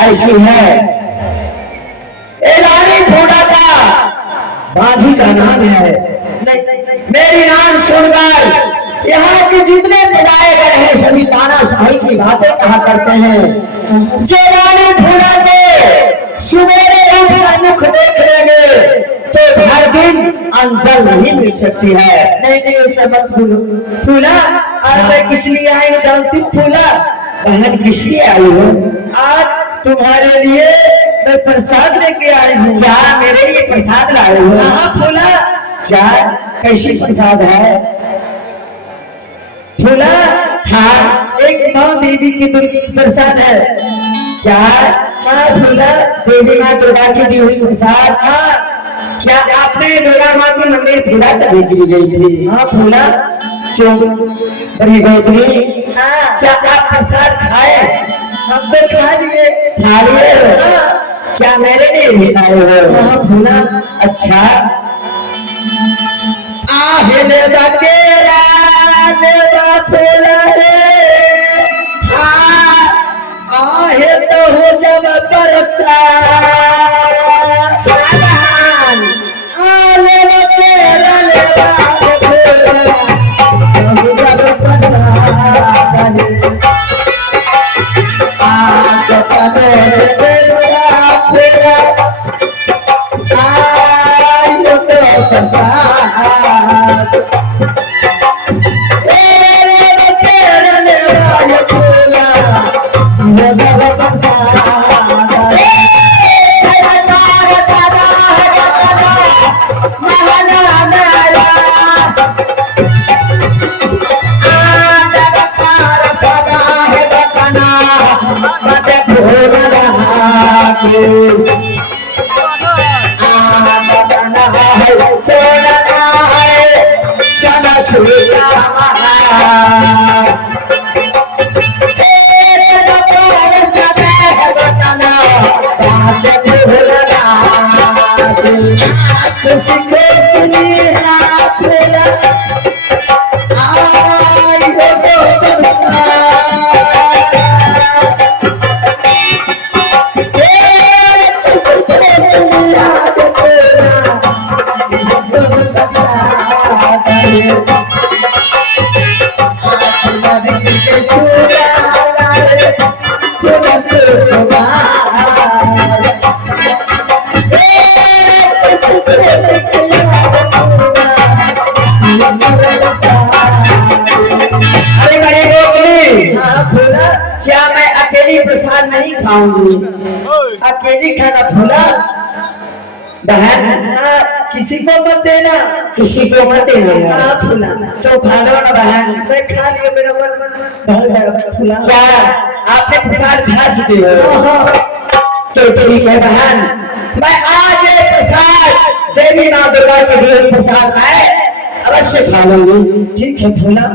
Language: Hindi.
ऐसी है रानी फूटा का बाजी का नाम है। मेरी नाम सुनकर यहाँ के जितने विधायक हैं सभी तानाशाही की बातें कहा करते हैं। जो रानी फूटा के सुबेरे उठकर मुख देख लेंगे तो हर दिन अंजल नहीं मिल सकती है। नहीं ऐसा मत बोलो। फूला आज मैं किस लिए आई हूँ जानती? फूला बहन किस लिए आई हो? आज तुम्हारे लिए मैं प्रसाद लेके आई हूँ। क्या मेरे लिए प्रसाद लाए हो? हाँ फूला। क्या कैसी प्रसाद है? फूला हाँ एक माँ देवी की दुर्गी की प्रसाद है। क्या? हाँ फूला देवी माँ दुर्गा की दी हुई प्रसाद। हाँ क्या आपने दुर्गा माँ के मंदिर पूजा करने के लिए गई थी? हाँ फूला क्यों बड़ी गौतमी? हाँ क्या आप प्रसाद खाए? हम तो खा लिए। खा लिए हो? हाँ क्या मेरे लिए भी लाए हो? हाँ फूला। अच्छा आहले बकेरा लेवा फूला रे। हाँ आहे तो हो जब बरसात। आले बकेरा लेवा फूला हो जब बरसात रे। आग पनोर देवा फूला आयो तो बरसात। तेरे लेवा फूला हो जब बरसात रे। क्या मैं अकेली प्रसाद नहीं खाऊंगी? अकेली खाना फूला बहन किसी को मत देना। किसी को मत देना। हाँ फूला तो खा लो ना बहन। मैं खा लिया मेरा मन भर गया फूला। क्या आपने प्रसाद खा चुके हो? हाँ तो ठीक है बहन, मैं आज ये प्रसाद देवी माँ दुर्गा के दिए प्रसाद मैं अवश्य खा लूंगी। ठीक है फूला।